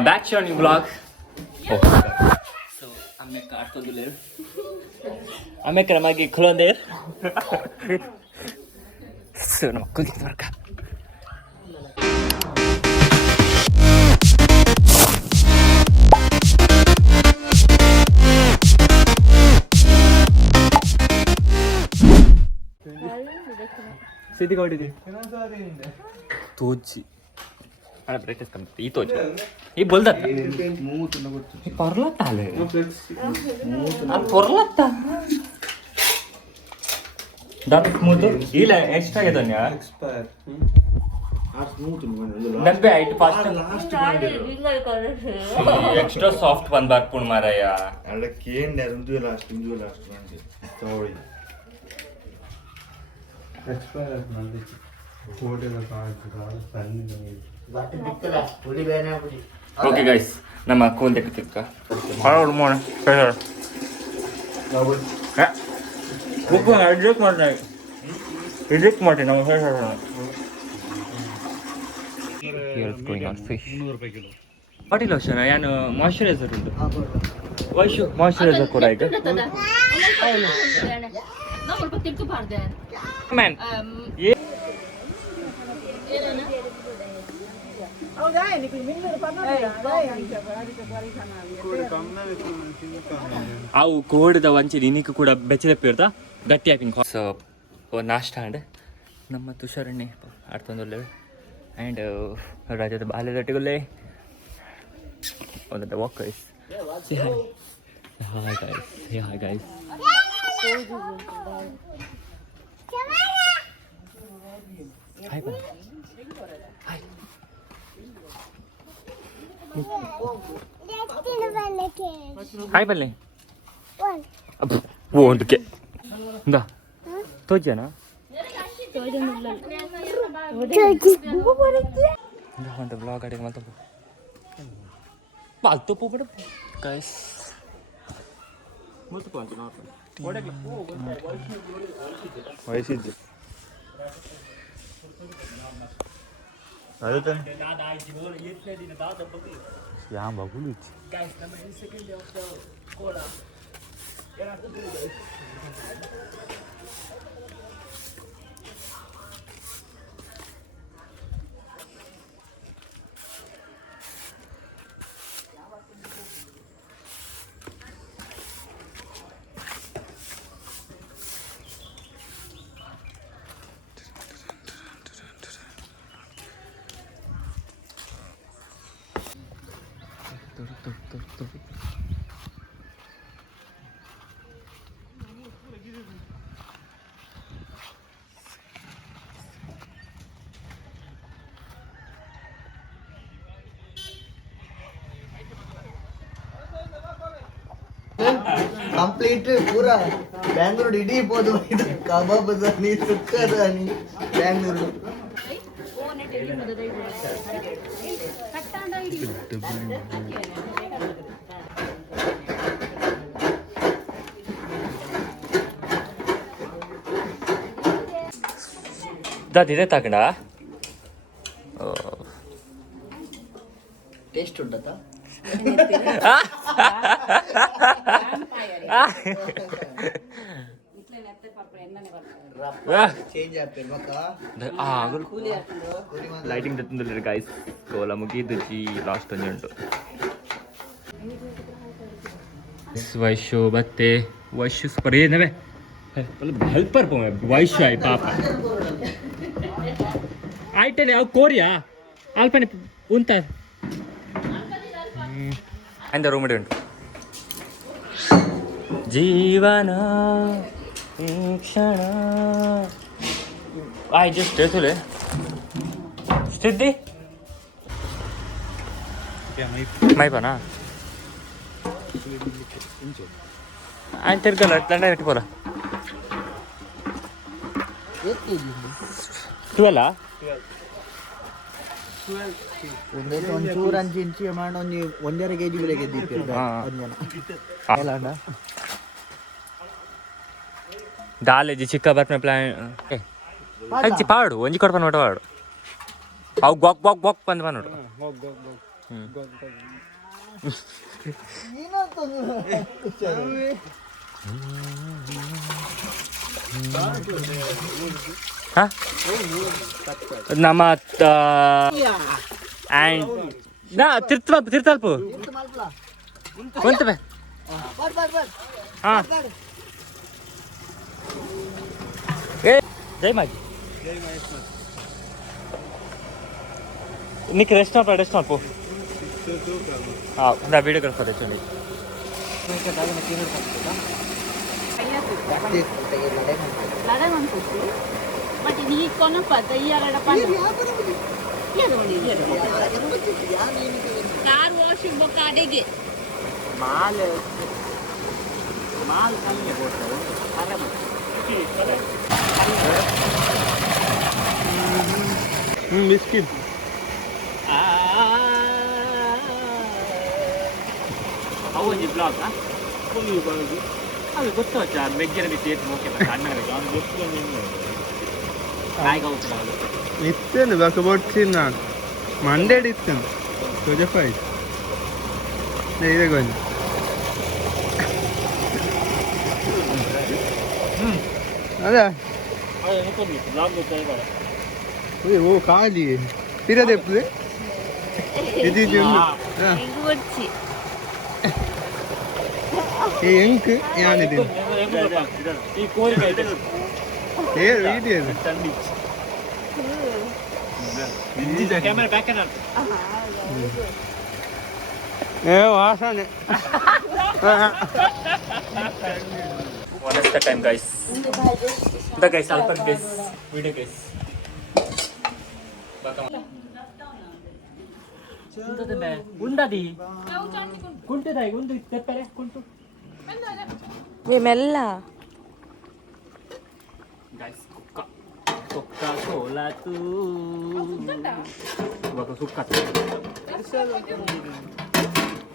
Back to our new vlog. Oh. So, I'm a car to live. I'm a Kramagi Klonder. So, no, cooking work. City code is Toji. I have breakfast come. Eat Toji. He bold that. He porlata. I'm porlata. That smooth. He like extra is on ya. Expire. That's why it fast. Extra soft one back pun mara ya. I like cane doesn't do last one. Sorry. Expire. Okay guys, nama call dekka. Hello morning. Pressure. Ha. Buku reject ಮಾಡ್ತೀನಿ. Reject ಮಾಡ್ತೀನಿ ನಮ್ಮ pressure. Here is going on fish. 300 ರೂಪಾಯಿ kilo. Body lotion ಏನು moisturizer ಉಂಟು. Moisturizer ಕೂಡ ಈಗ. ನಾವು ಸ್ವಲ್ಪ ತಿರ್ಕು ಬಾರ್ದೆ. Man. ಅವು ಕೋಡ್ದ ವಂಚಿ ನಿನಗೆ ಕೂಡ ಬೆಚ್ಚದೆ ಪೇರ್ದ ಗಟ್ಟಿ ಹಾಕಿ ಸೊ ನಾಷ್ಟ ಅಂಡ್ ನಮ್ಮ ತುಷಾರಣ್ಣೆ ಆಡ್ತಂದೊಳ್ಳೆ ಆ್ಯಂಡ್ ರಾಜ್ಯದ ಬಾಲ್ಯದಟ್ಟಿಗೊಳ್ಳೆ ಒಂದು walk guys hi guys hi ಬನ್ನಿ ಹಾಯ್ ಹಾಯ್ ಬಲ್ಲೆ ಓ ಒಂದಕ್ಕೆ ಇಂದ ತೋಜನಾ ಒಂದು ಬ್ಲಾಗ್ ಅಡಿಗೆ ಮಾತಾಡ ಪಾಲ್ತು ಪೂಬಿಡ ಗೈಸ್ ಮುತ್ತು ಪಾಂಚು ವಯಸ್ಸಿದ್ದು ಅದೇ ಯಾ ಬಗುಲು ಕಂಪ್ಲೀಟ್ ಪೂರಾ ಬ್ಯಾಂಗ್ಳೂರ್ ಇಡೀ ಬೋದು ಇದು ಕಬಾಬ್ ಅದಾನಿ ಸುಕ್ಕ ಅದಾನಿ ಬ್ಯಾಂಗ್ಳೂರು ದಾದಿದೆ ತಗಡ ಟೇಸ್ಟ್ ಉಂಟತ್ತ ಚೇಂಜ್ ಆಗ್ತದೆ ಲೈಟಿಂಗ್ ತೆತ್ತಂದಿಲ್ಲ ಗೈಸ್ ಕೋಲ ಮುಗಿದು ಜಿ ಲಾಸ್ಟ್ ಒಂದು ಉಂಟು ವೈಶು ಮತ್ತೆ ವೈಶು ಸೂಪರ್ ಏನವೇ ಹೆಲ್ಪರ್ ಪೋಮೆ ವೈಶು ಆಯ್ ಪಾಪ ಆಯ್ತೇನೆ ಅವು ಕೋರಿಯಾ ಅಲ್ಪನೆ ಉಂಟ ಅಂದ ರೂಮಿಡಿ ಉಂಟು ಜೀವನ ಕ್ಷಣ ಆಯ್ ಜಸ್ಟ್ ಹೇಳ್ತುಲೆ ಸ್ಥಿತಿ ಮೈಪನಾ ఆయన తిరగల ఎట్లా పెట్టుకోరా 12 ಒಂಚೂರು ಅಂಚಿ ಮಾಡಿ ಒಂದೂವರೆ ಕೆಜಿ ಬೆಲೆ ಗೆದ್ದಿತ್ತು ದಾಲೇಜಿ ಚಿಕ್ಕ ಬರ್ಪನೆ ಪ್ಲಾನ್ ಹಂಚಿ ಪಾಡು ಒಂಜಿ ಕೊಡ್ಪ ನೋಟ ಪಾಡು ಅವು ಗೊಕ್ ಗೊಕ್ ಗೊಕ್ ಬಂದು ನೋಡು ನಮ್ಮ ಆ್ಯಂಡ್ ನಾ ತಿರ್ತಲ್ಪು ಕೊಂತ ಹಾಂ ಏ ಜೈ ಮಾಜಿ నీకు రెస్ట్ పో నా వీడియోగ్రాఫర్ తెచ్చండి ಕಾರ್ ವಾಶ್ ಕಡೆಗೆ ಮಿಸ್ಕಿನ್ ಅವೊಂದು ಬ್ಲಾಗ್ ಅದು ಗೊತ್ತಾಚ ಮೆಗ್ಗಿನ ಬಿಟ್ಟು ಏತು ಓಕೆ ಇತ್ತೇನು ಬಕಬೊಟ್ಟಿನ ಮಂಡೇಡ್ ಇತ್ತೇನು ಸೋಜಫೈ ಇದೆ ಗೊಂದು ಅದೇ ಓ ಖಾಲಿ ತಿರದೆ ಇದು ಎಂಕ್ ಯಾನಿದೆ ಈ ಕೋರಿಕೆ ಕ್ಯಾಮೆರಾ ಬ್ಯಾಕ್ ವಾಸನೆ One is the time, guys. The guys, Alpha guys, video guys. Undadi. Kuntu dai, kuntu teppere, kuntu. ಮೆಲ್ಲ Guys, Coca-Cola tu. Bagus suka.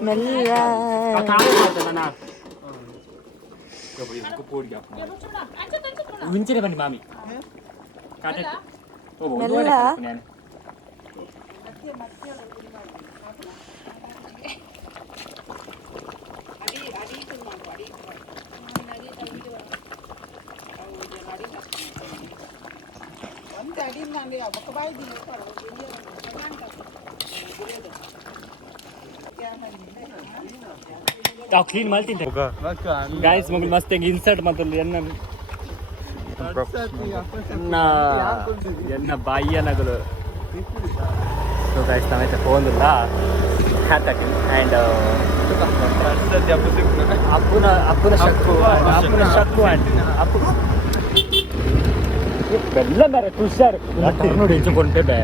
ಮೆಲ್ಲ Tahu ada mana? Coba ibu puri apa? Wincire bani mami. Kata. Oh, ಮೆಲ್ಲ Kau clean malti deh. Guys, mungkin mas teng insert matul enna. Enna bahaya na gulu. So guys, kami te phone dula. Hatakin and apuna shakku and apu. Bella mere tushar. Nodi enchukonte be.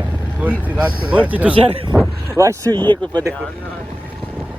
Bolti tushar. Vasu ye ko padekku.